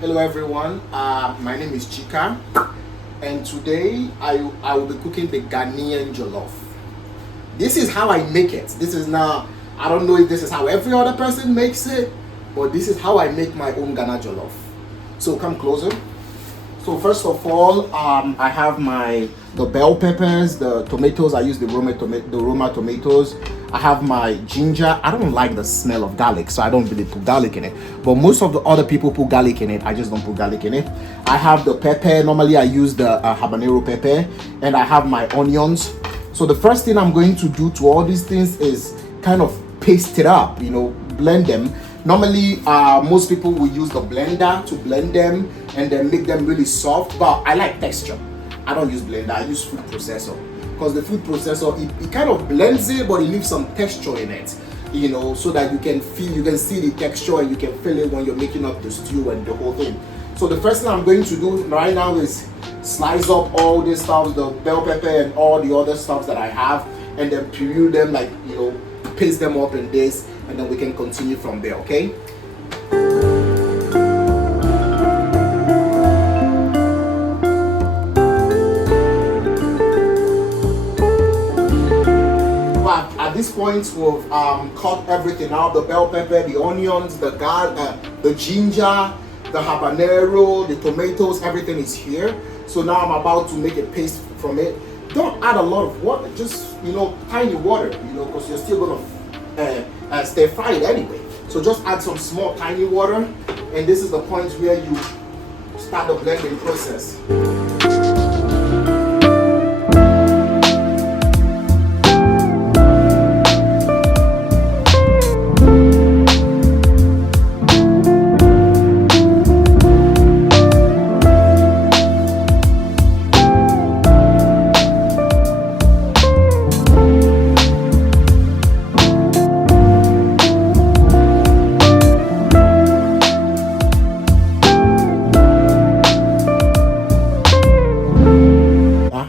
Hello everyone, my name is Chika, and today I will be cooking the Ghanaian Jollof. This is how I make it. This is now, I don't know if this is how every other person makes it, but this is how I make my own Ghana Jollof. So come closer. So first of all, I have the bell peppers, the tomatoes. I use the Roma tomatoes. I have my ginger. I don't like the smell of garlic, so I don't really put garlic in it. But most of the other people put garlic in it. I just don't put garlic in it. I have the pepper. Normally I use the habanero pepper, and I have my onions. So the first thing I'm going to do to all these things is kind of paste it up, blend them. Normally, most people will use the blender to blend them and then make them really soft, but I like texture. I don't use blender, I use food processor. Because the food processor, it kind of blends it, but it leaves some texture in it, so that you can see the texture and you can feel it when you're making up the stew and the whole thing. So the first thing I'm going to do right now is slice up all this stuff, the bell pepper and all the other stuff that I have, and then puree them, paste them up in this, and then we can continue from there, okay? At this point, we've cut everything out: the bell pepper, the onions, the garlic, the ginger, the habanero, the tomatoes. Everything is here. So now I'm about to make a paste from it. Don't add a lot of water, just tiny water, because you're still gonna stir fry it anyway. So just add some small tiny water, and this is the point where you start the blending process.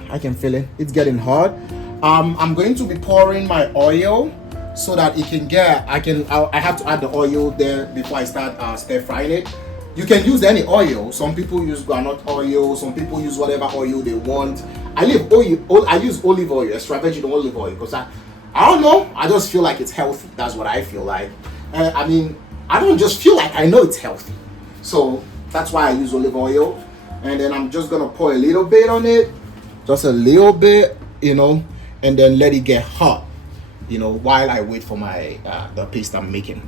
I can feel it. It's getting hot. I'm going to be pouring my oil so that it can I have to add the oil there before I start stir frying it. You can use any oil. Some people use groundnut oil. Some people use whatever oil they want. I use olive oil, extra virgin olive oil, because I don't know. I just feel like it's healthy. That's what I feel like. I don't just feel like, I know it's healthy. So that's why I use olive oil. And then I'm just gonna pour a little bit on it. Just a little bit, and then let it get hot, while I wait for my the paste I'm making.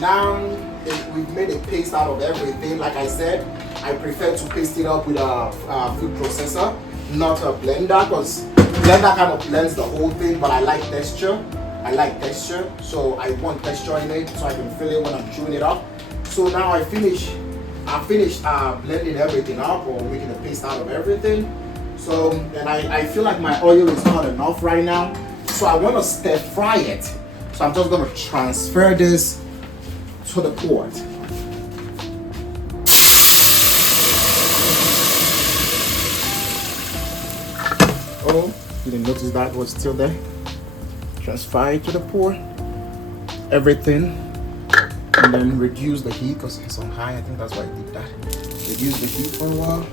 Now we've made a paste out of everything. Like I said, I prefer to paste it up with a food processor, not a blender, because blender kind of blends the whole thing. But I like texture. So I want texture in it, so I can feel it when I'm chewing it up. So now I finished blending everything up, or making a paste out of everything. So, and I feel like my oil is not enough right now, so I want to stir fry it. So I'm just going to transfer this to the pot. Oh, you didn't notice that was still there. Transfer it to the pot, everything. And then reduce the heat, because it's on high. I think that's why I did that. Reduce the heat for a while.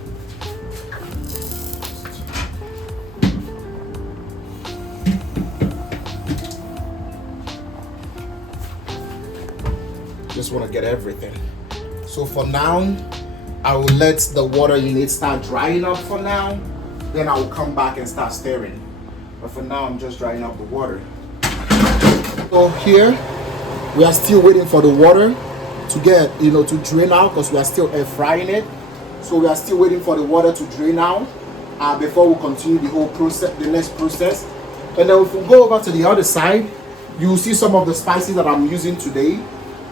Just want to get everything. So for now, I will let the water in it start drying up for now. Then I will come back and start stirring. But for now, I'm just drying up the water. So here, we are still waiting for the water to get, to drain out, because we are still air frying it. So we are still waiting for the water to drain out before we continue the whole process, the next process. And then if we go over to the other side, you will see some of the spices that I'm using today.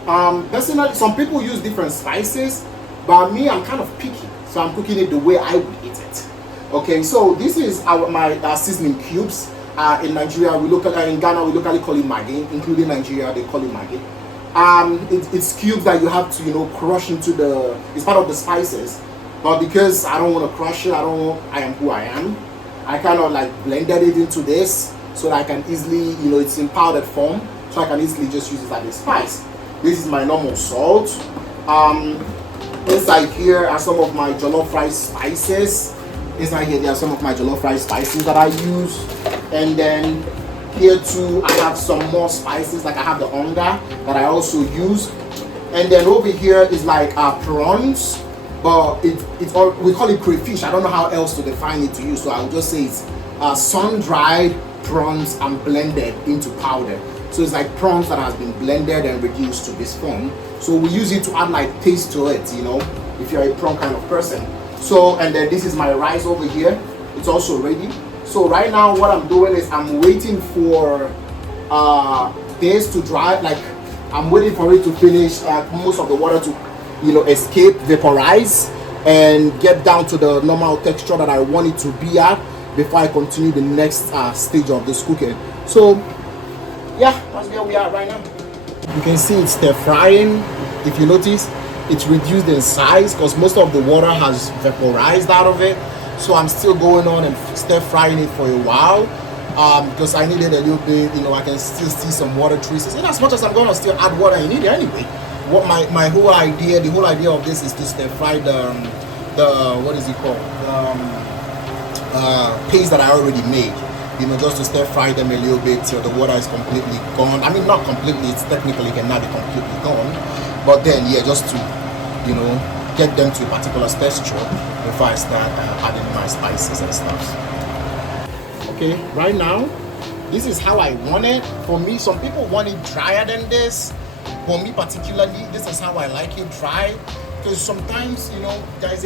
Personally, some people use different spices, but me, I'm kind of picky. So I'm cooking it the way I would eat it. Okay, so this is my seasoning cubes. In Nigeria, in Ghana, we locally call it Maggi. Including Nigeria, they call it Maggi. It's cubes that you have to, crush into it's part of the spices. But because I don't want to crush it, I am who I am. I kind of blended it into this so that I can easily, it's in powdered form, so I can easily just use it as a spice. This is my normal salt. Inside here are some of my jollof rice spices. Inside here, there are some of my jollof rice spices that I use. And then here too, I have some more spices, like I have the onga that I also use. And then over here is like prawns, but it's all, we call it crayfish. I don't know how else to define it to you, so I'll just say it's sun-dried prawns and blended into powder. So it's like prawns that has been blended and reduced to this form. So we use it to add like taste to it, you know, if you're a prawn kind of person. So, and then this is my rice over here. It's also ready. So right now what I'm doing is I'm waiting for this to dry. Like I'm waiting for it to finish, most of the water to, you know, escape, vaporize, and get down to the normal texture that I want it to be at before I continue the next stage of this cooking. So yeah, that's where we are right now. You can see it's stir frying. If you notice, it's reduced in size because most of the water has vaporized out of it. So I'm still going on and stir frying it for a while because I needed a little bit, you know, I can still see some water traces. And as much as I'm going to still add water in it anyway. What my whole idea, the whole idea of this is to stir fry the what is it called? Paste that I already made. You know, just to stir fry them a little bit till the water is completely gone. I mean, not completely, it's technically cannot be completely gone, but then yeah, just to, you know, get them to a particular texture before I start adding my spices and stuff. Okay, right now, this is how I want it. For me, some people want it drier than this. For me particularly, this is how I like it dry, because sometimes, you know, there is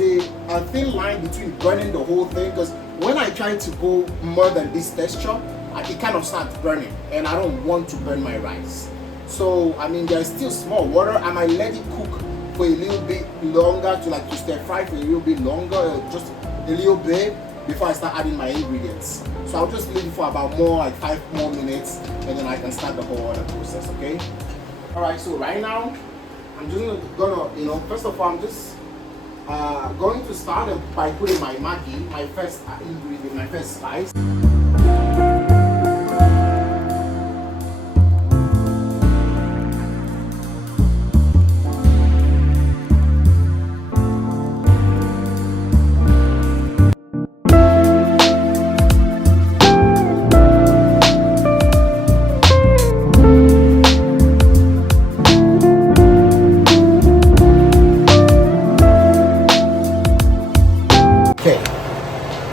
a thin line between burning the whole thing, because when I try to go more than this texture, it kind of starts burning, and I don't want to burn my rice. So I mean, there's still small water. I might let it cook for a little bit longer, to stir fry for a little bit longer, just a little bit before I start adding my ingredients. So I'll just leave it for about like 5 more minutes, and then I can start the whole other process. Okay. All right. So right now, I'm just gonna, you know, first of all, I'm just going to start by putting my Maggi, my first ingredient, my first spice.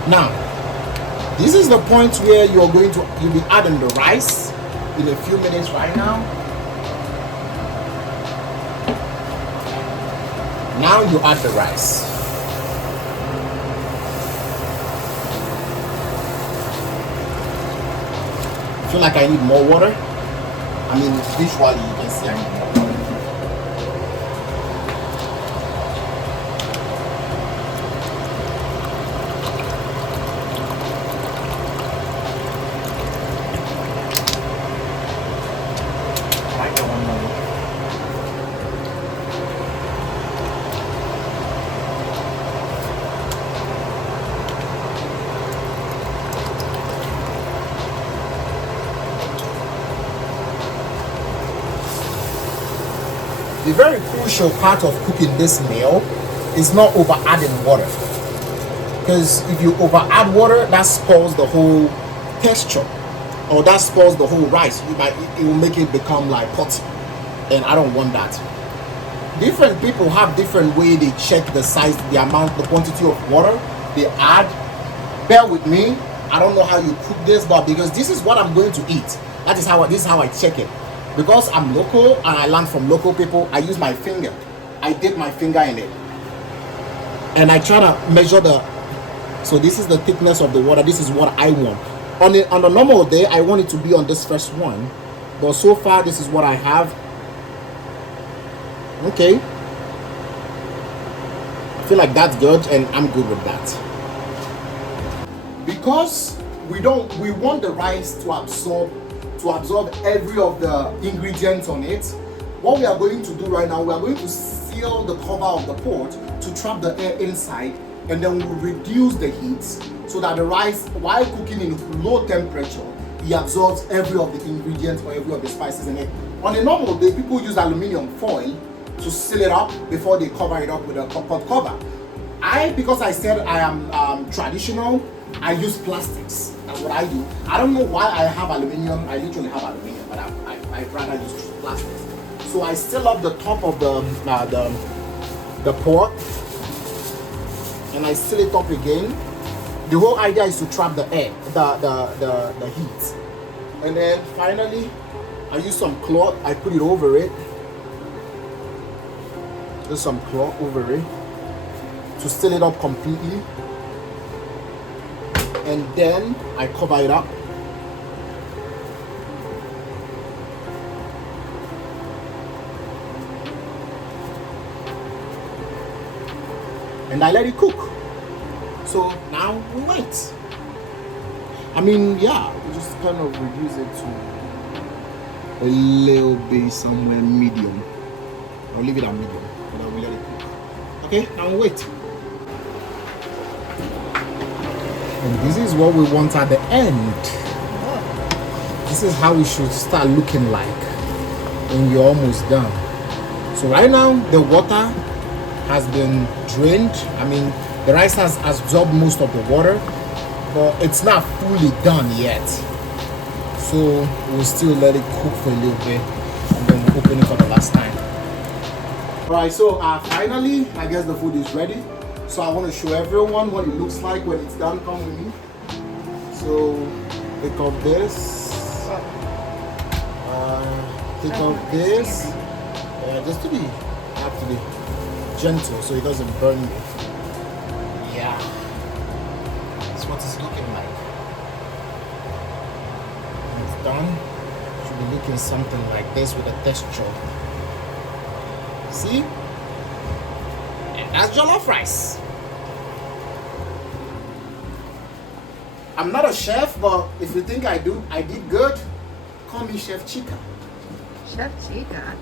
Now, this is the point where you'll be adding the rice in a few minutes right now. Now you add the rice. I feel like I need more water. I mean, visually you can see I need more water. The very crucial part of cooking this meal is not over adding water, because if you over add water, that spoils the whole texture, or that spoils the whole rice. It will make it become like potty, and I don't want that. Different people have different way they check the size, the amount, the quantity of water they add. Bear with me, I don't know how you cook this, but because this is what I'm going to eat, this is how I check it. Because I'm local and I learn from local people, I use my finger. I dip my finger in it. And I try to measure so this is the thickness of the water. This is what I want. On a normal day, I want it to be on this first one. But so far, this is what I have. Okay. I feel like that's good and I'm good with that. Because we want the rice to absorb every of the ingredients on it. What we are going to do right now, we are going to seal the cover of the pot to trap the air inside, and then we'll reduce the heat so that the rice, while cooking in low temperature, it absorbs every of the ingredients or every of the spices in it. On a normal day, people use aluminum foil to seal it up before they cover it up with a coconut cover. Because I said I am traditional, I use plastics. That's what I do. I don't know why I have aluminum. I literally have aluminum, but I'd rather use plastics. So I seal up the top of the pot, and I seal it up again. The whole idea is to trap the air, the heat. And then finally, I use some cloth. I put it over it. Just some cloth over it to seal it up completely. And then I cover it up. And I let it cook. So now we wait. I mean, yeah, we just kind of reduce it to a little bit somewhere medium. I'll leave it at medium, and then we let it cook. Okay, now we wait. And this is what we want at the end. This is how it should start looking like when you're almost done. So right now, the water has been drained. I mean, the rice has absorbed most of the water, but it's not fully done yet. So we'll still let it cook for a little bit, and then we'll open it for the last time. Alright, so finally, I guess the food is ready. So I want to show everyone what it looks like when it's done. Come with me. So take off this. Take off this. Just to be, have to be gentle so it doesn't burn you. Yeah. That's what it's looking like. When it's done, it should be looking something like this with a texture. See? And that's jollof rice. I'm not a chef, but if you think I did good, call me Chef Chika. Chef Chika.